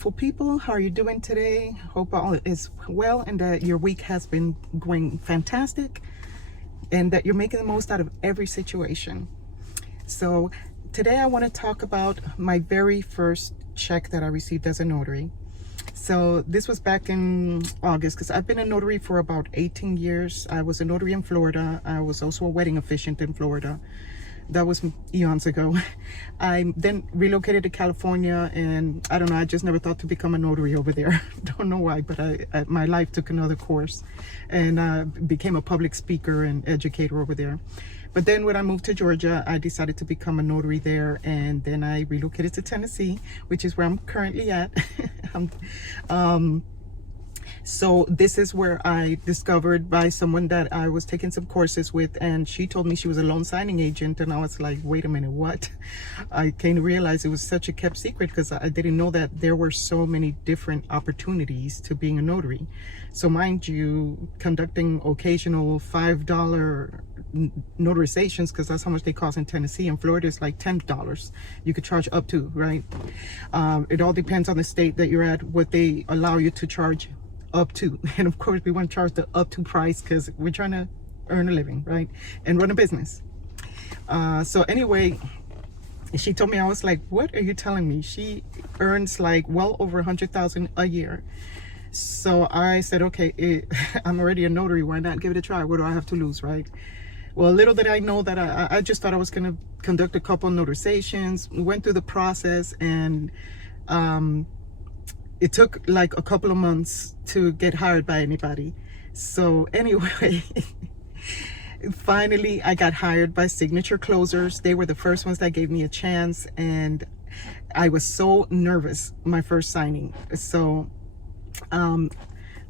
beautiful people. How are you doing today? Hope all is well and that your week has been going fantastic and that you're making the most out of every situation. So today I want to talk about my very first check that I received as a notary. So this was back in August, because I've been a notary for about 18 years. I was a notary in Florida. I was also a wedding officiant in Florida. That was eons ago. I then relocated to California, and I don't know, I just never thought to become a notary over there. Don't know why, but my life took another course, and became a public speaker and educator over there. But then when I moved to Georgia, I decided to become a notary there, and then I relocated to Tennessee, which is where I'm currently at. So this is where I discovered by someone that I was taking some courses with, and she told me she was a loan signing agent, and I was like, wait a minute, what? I came to realize it was such a kept secret because I didn't know that there were so many different opportunities to being a notary. So mind you, conducting occasional $5 notarizations, because that's how much they cost in Tennessee. In Florida, it's like $10 you could charge up to, right? It all depends on the state that you're at, what they allow you to charge up to. And of course we want to charge the up to price because we're trying to earn a living, right, and run a business. So anyway, she told me, I was like, what are you telling me? She earns like well over 100,000 a year. So I said, okay, I'm already a notary, why not give it a try? What do I have to lose, right? Well, little did I know that I just thought I was going to conduct a couple notarizations. We went through the process, and it took like a couple of months to get hired by anybody. So anyway, finally I got hired by Signature Closers. They were the first ones that gave me a chance, and I was so nervous my first signing. So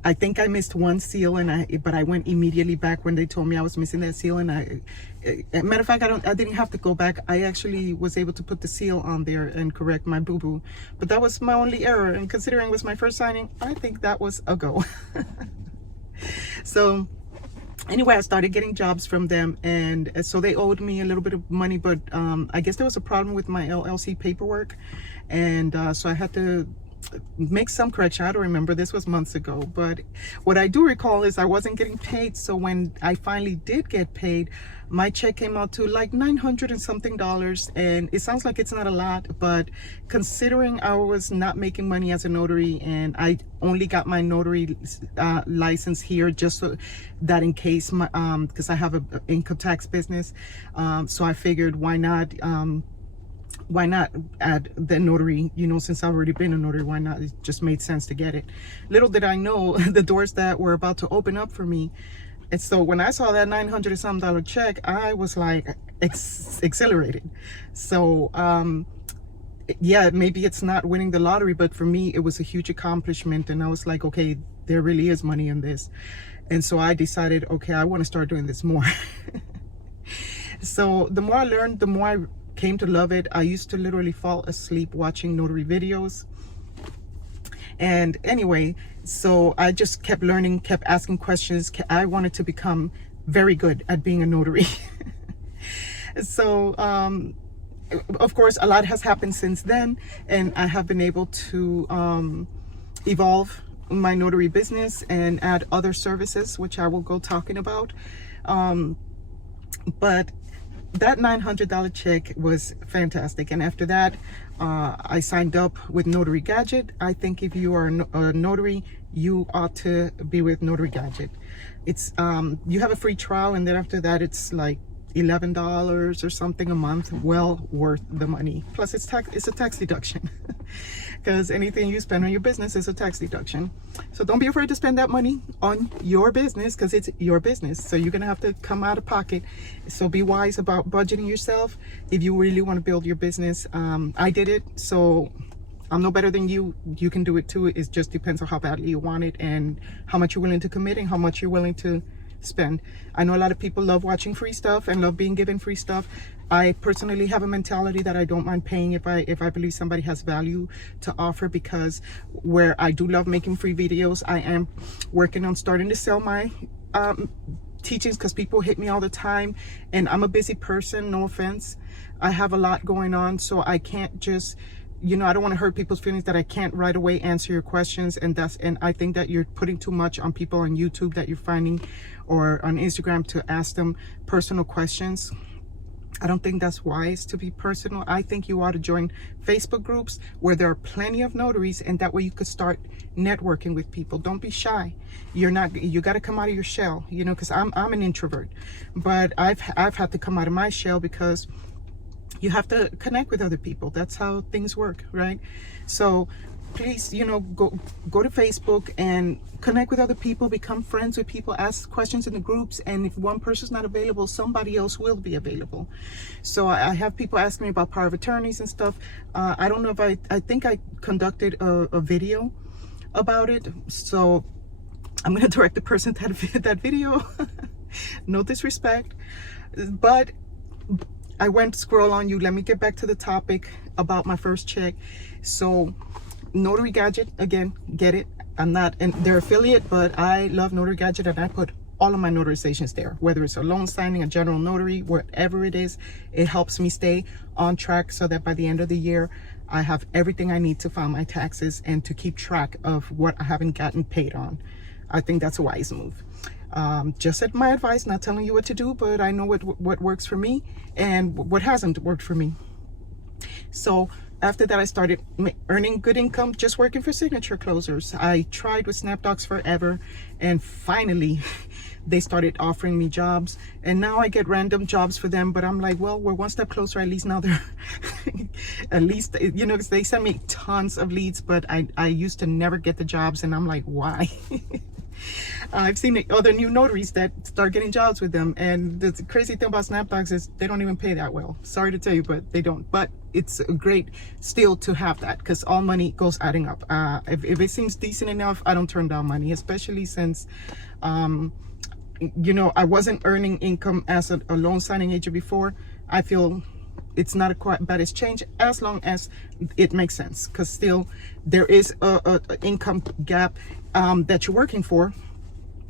I think I missed one seal, but I went immediately back when they told me I was missing that seal. And matter of fact, I didn't have to go back. I actually was able to put the seal on there and correct my boo-boo. But that was my only error, and considering it was my first signing, I think that was a go. So anyway, I started getting jobs from them, and so they owed me a little bit of money, but I guess there was a problem with my LLC paperwork, and so I had to make some correction. I don't remember, this was months ago, but what I do recall is I wasn't getting paid. So when I finally did get paid, my check came out to like $900 and something, and it sounds like it's not a lot, but considering I was not making money as a notary, and I only got my notary license here just so that in case my because I have an income tax business, so I figured why not add the notary, you know, since I've already been a notary, why not? It just made sense to get it. Little did I know the doors that were about to open up for me. And so when I saw that $900 and some check, I was like exhilarated. So yeah, maybe it's not winning the lottery, but for me it was a huge accomplishment, and I was like, okay, there really is money in this. And so I decided, okay, I want to start doing this more. So the more I learned, the more I came to love it. I used to literally fall asleep watching notary videos. And anyway, so I just kept learning, kept asking questions. I wanted to become very good at being a notary. So of course a lot has happened since then, and I have been able to evolve my notary business and add other services, which I will go talking about. But that $900 check was fantastic, and after that I signed up with Notary Gadget. I think if you are a notary, you ought to be with Notary Gadget. It's you have a free trial, and then after that it's like $11 or something a month. Well worth the money. Plus it's a tax deduction because anything you spend on your business is a tax deduction. So don't be afraid to spend that money on your business, because it's your business, so you're gonna have to come out of pocket. So be wise about budgeting yourself if you really want to build your business. I did it, so I'm no better than you. You can do it too. It just depends on how badly you want it and how much you're willing to commit and how much you're willing to spend. I know a lot of people love watching free stuff and love being given free stuff. I personally have a mentality that I don't mind paying if I believe somebody has value to offer, because where I do love making free videos, I am working on starting to sell my teachings, because people hit me all the time, and I'm a busy person, no offense. I have a lot going on, so I can't just you know, I don't want to hurt people's feelings that I can't right away answer your questions, and I think that you're putting too much on people on YouTube that you're finding or on Instagram to ask them personal questions. I don't think that's wise to be personal. I think you ought to join Facebook groups where there are plenty of notaries, and that way you could start networking with people. Don't be shy. You got to come out of your shell, you know, because I'm an introvert, but I've had to come out of my shell because you have to connect with other people. That's how things work, right? So please, you know, go to Facebook and connect with other people, become friends with people, ask questions in the groups, and if one person's not available, somebody else will be available. So I have people asking me about power of attorneys and stuff. I don't know if I think I conducted a video about it, so I'm going to direct the person that video. No disrespect, but I went scroll on you. Let me get back to the topic about my first check. So Notary Gadget, again, get it. I'm not their affiliate, but I love Notary Gadget, and I put all of my notarizations there, whether it's a loan signing, a general notary, whatever it is. It helps me stay on track so that by the end of the year, I have everything I need to file my taxes and to keep track of what I haven't gotten paid on. I think that's a wise move. Just at my advice, not telling you what to do, but I know what works for me and what hasn't worked for me. So after that, I started earning good income just working for signature closers. I tried with SnapDocs forever, and finally they started offering me jobs, and now I get random jobs for them, but I'm like, well, we're one step closer. At least now they're at least, you know, 'cause they send me tons of leads, but I used to never get the jobs, and I'm like, why? I've seen other new notaries that start getting jobs with them, and the crazy thing about SnapDocs is they don't even pay that well. Sorry to tell you, but they don't. But it's great still to have that, because all money goes adding up. If it seems decent enough, I don't turn down money, especially since you know, I wasn't earning income as a loan signing agent before. I feel it's not quite bad exchange as long as it makes sense, because still there is a income gap that you're working for.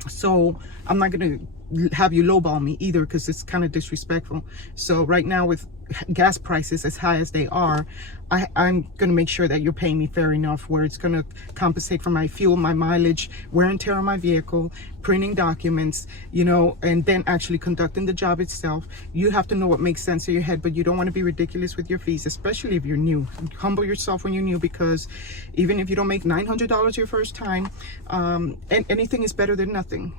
So I'm not going to have you lowball me either, because it's kind of disrespectful. So right now, with gas prices as high as they are, I'm going to make sure that you're paying me fair enough, where it's going to compensate for my fuel, my mileage, wear and tear on my vehicle, printing documents, you know, and then actually conducting the job itself. You have to know what makes sense in your head, but you don't want to be ridiculous with your fees, especially if you're new. Humble yourself when you're new, because even if you don't make $900 your first time, and anything is better than nothing,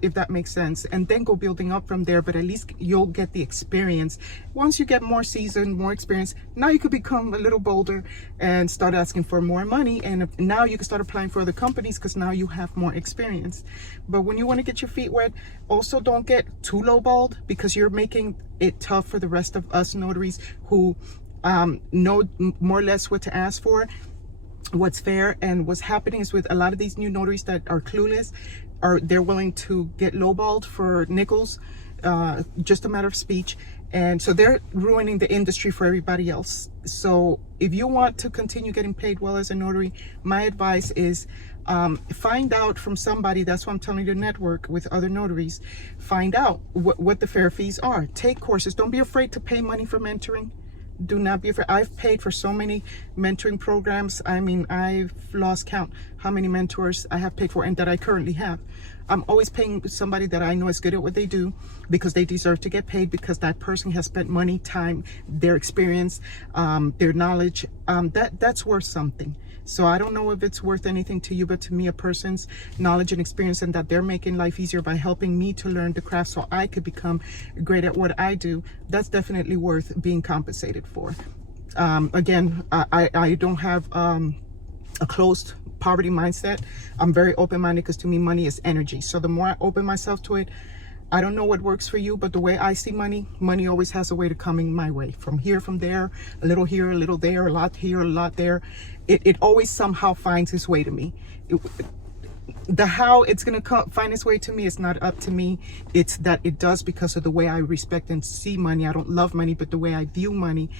if that makes sense, and then go building up from there. But at least you'll get the experience. Once you get more seasoned, more experience, now you could become a little bolder and start asking for more money, and now you can start applying for other companies, because now you have more experience. But when you want to get your feet wet, also don't get too lowballed, because you're making it tough for the rest of us notaries who know more or less what to ask for, what's fair. And what's happening is, with a lot of these new notaries that are clueless, they're willing to get lowballed for nickels, just a matter of speech, and so they're ruining the industry for everybody else. So if you want to continue getting paid well as a notary, my advice is find out from somebody. That's why I'm telling you to network with other notaries. Find out what the fair fees are. Take courses. Don't be afraid to pay money for mentoring. Do not be afraid. I've paid for so many mentoring programs. I mean, I've lost count how many mentors I have paid for, and that I currently have. I'm always paying somebody that I know is good at what they do, because they deserve to get paid, because that person has spent money, time, their experience, their knowledge. That's worth something. So I don't know if it's worth anything to you, but to me, a person's knowledge and experience, and that they're making life easier by helping me to learn the craft so I could become great at what I do, that's definitely worth being compensated for. Again, I don't have a closed poverty mindset. I'm very open-minded, because to me, money is energy. So the more I open myself to it, I don't know what works for you, but the way I see money, money always has a way to coming my way. From here, from there, a little here, a little there, a lot here, a lot there. It always somehow finds its way to me. The how it's going to find its way to me is not up to me. It's that it does, because of the way I respect and see money. I don't love money, but the way I view money,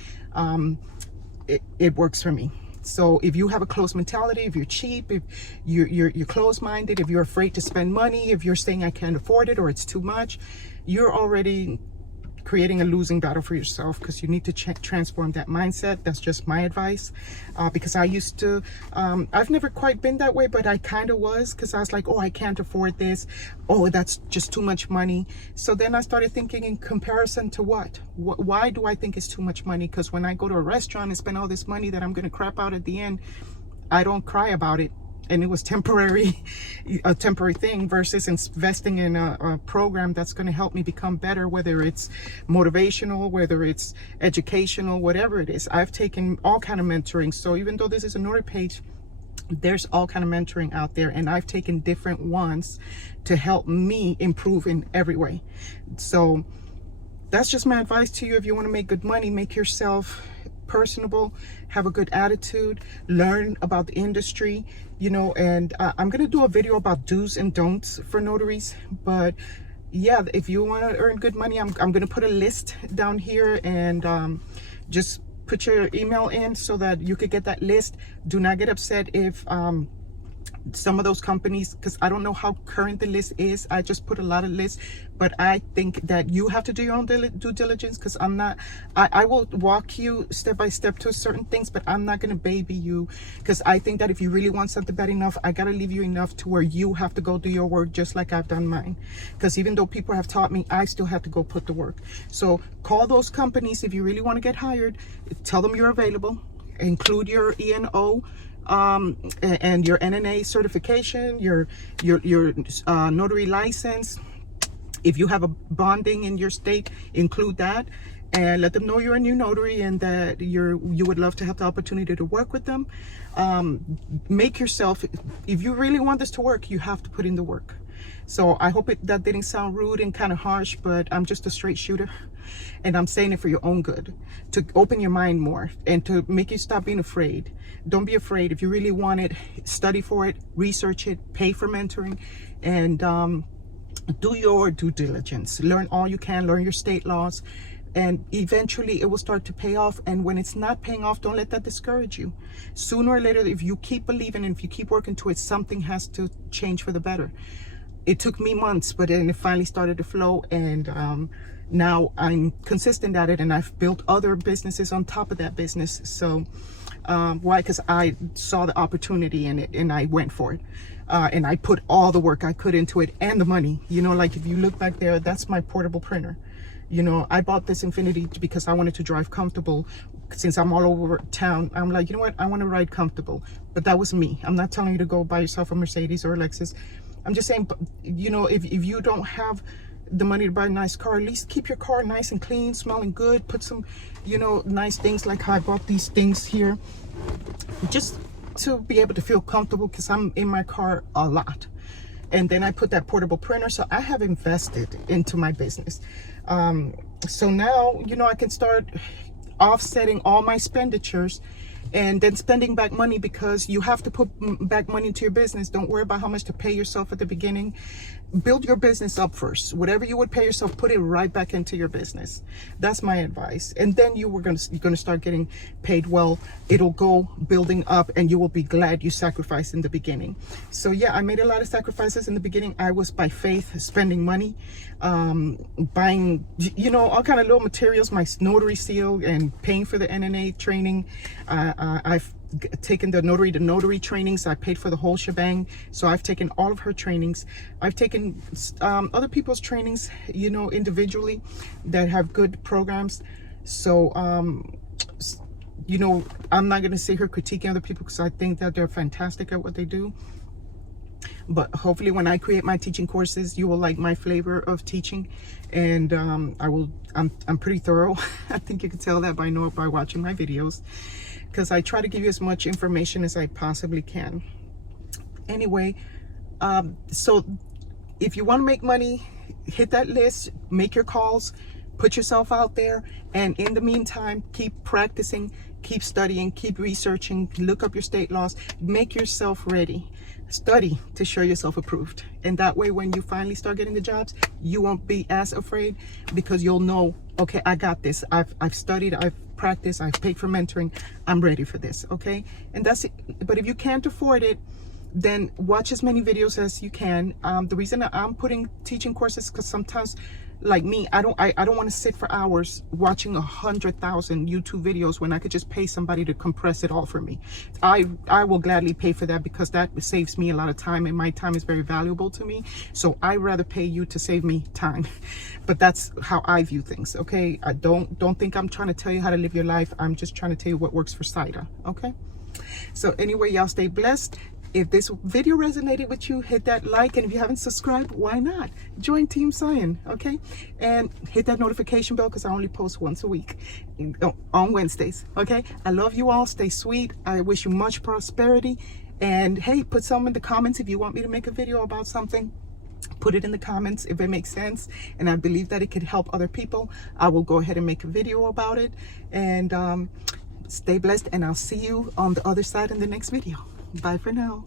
it works for me. So if you have a closed mentality, if you're cheap, if you're closed-minded, if you're afraid to spend money, if you're saying I can't afford it or it's too much, you're already creating a losing battle for yourself, because you need to transform that mindset. That's just my advice, because I used to, I've never quite been that way, but I kind of was, because I was like, oh, I can't afford this. Oh, that's just too much money. So then I started thinking, in comparison to what? Why do I think it's too much money? Because when I go to a restaurant and spend all this money that I'm going to crap out at the end, I don't cry about it. And it was temporary, a temporary thing, versus investing in a program that's going to help me become better, whether it's motivational, whether it's educational, whatever it is. I've taken all kind of mentoring. So even though this is a Notary page, there's all kind of mentoring out there, and I've taken different ones to help me improve in every way. So that's just my advice to you. If you want to make good money, make yourself personable, have a good attitude, learn about the industry, you know. And I'm going to do a video about do's and don'ts for notaries. But yeah, if you want to earn good money, I'm going to put a list down here, and just put your email in so that you could get that list. Do not get upset if some of those companies, because I don't know how current the list is. I just put a lot of lists, but I think that you have to do your own due diligence, because I will walk you step by step to certain things, but I'm not going to baby you, because I think that if you really want something bad enough, I got to leave you enough to where you have to go do your work, just like I've done mine. Because even though people have taught me, I still have to go put the work. So call those companies if you really want to get hired. Tell them you're available. Include your ENO, and your NNA certification, your notary license. If you have a bonding in your state, include that, and let them know you're a new notary and that you would love to have the opportunity to work with them. Make yourself, if you really want this to work, you have to put in the work. So I hope that didn't sound rude and kind of harsh, but I'm just a straight shooter, and I'm saying it for your own good, to open your mind more and to make you stop being afraid. Don't be afraid. If you really want it, study for it, research it, pay for mentoring, and do your due diligence. Learn all you can, learn your state laws, and eventually it will start to pay off. And when it's not paying off, don't let that discourage you. Sooner or later, if you keep believing and if you keep working to it, something has to change for the better. It took me months, but then it finally started to flow, and now I'm consistent at it, and I've built other businesses on top of that business. So why? Because I saw the opportunity in it, and I went for it, and I put all the work I could into it, and the money. You know, like if you look back there, that's my portable printer. You know, I bought this Infinity because I wanted to drive comfortable. Since I'm all over town, I'm like, you know what, I want to ride comfortable. But that was me. I'm not telling you to go buy yourself a Mercedes or a Lexus. I'm just saying, you know, if you don't have the money to buy a nice car, at least keep your car nice and clean, smelling good. Put some, you know, nice things, like how I bought these things here, just to be able to feel comfortable, because I'm in my car a lot. And then I put that portable printer. So I have invested into my business. So now, you know, I can start offsetting all my expenditures and then spending back money, because you have to put back money into your business. Don't worry about how much to pay yourself at the beginning. Build your business up first. Whatever you would pay yourself, put it right back into your business. That's my advice. And then you're going to start getting paid well. It'll go building up, and you will be glad you sacrificed in the beginning. So yeah, I made a lot of sacrifices in the beginning. I was by faith spending money, buying, you know, all kind of little materials, my notary seal, and paying for the NNA training. I've taken the notary to notary trainings. I paid for the whole shebang. So I've taken all of her trainings. I've taken other people's trainings, you know, individually, that have good programs. So you know, I'm not going to sit here critiquing other people, because I think that they're fantastic at what they do. But hopefully when I create my teaching courses, you will like my flavor of teaching. And I'm pretty thorough. I think you can tell that by watching my videos, because I try to give you as much information as I possibly can. Anyway, so if you want to make money, hit that list, make your calls, put yourself out there, and in the meantime, keep practicing, keep studying, keep researching, look up your state laws, make yourself ready. Study to show yourself approved, and that way when you finally start getting the jobs, you won't be as afraid, because you'll know, okay, I got this. I've studied, I've practiced, I've paid for mentoring, I'm ready for this. Okay, and that's it. But if you can't afford it, then watch as many videos as you can. The reason that I'm putting teaching courses, because sometimes, like me, I don't want to sit for hours watching 100,000 YouTube videos when I could just pay somebody to compress it all for me. I will gladly pay for that, because that saves me a lot of time, and my time is very valuable to me. So I rather pay you to save me time. But that's how I view things. Okay, I don't think I'm trying to tell you how to live your life. I'm just trying to tell you what works for Saida. Okay, so anyway, y'all stay blessed. If this video resonated with you, hit that like, and if you haven't subscribed, why not? Join Team Cyan, okay? And hit that notification bell, because I only post once a week on Wednesdays, okay? I love you all. Stay sweet. I wish you much prosperity. And hey, put some in the comments if you want me to make a video about something. Put it in the comments if it makes sense, and I believe that it could help other people. I will go ahead and make a video about it. And stay blessed, and I'll see you on the other side in the next video. Bye for now.